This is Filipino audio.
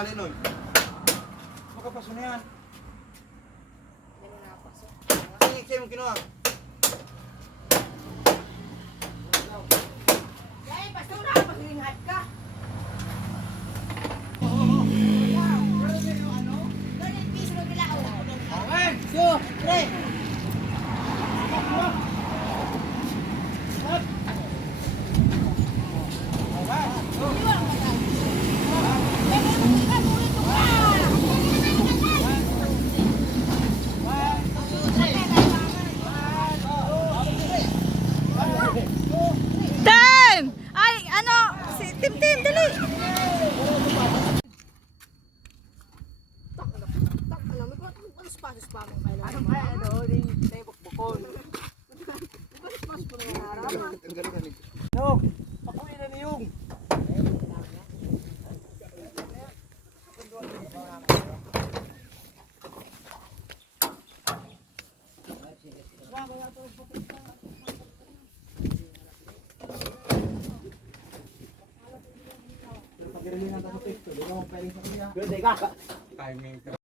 tanghali nun. Makapaso na yan. Yan na paso. Tingin sa'yo mong kinuha. Ay, basura! Maglinghad ka! Doon yung piso na bilao. Okay. So, pre! Tim! Ay, ano? Si Tim, dali! Pasos pa mo kayo. Ano kaya ano, din tayo bukbukon. No, ako na niyong. Good day ka. Timing.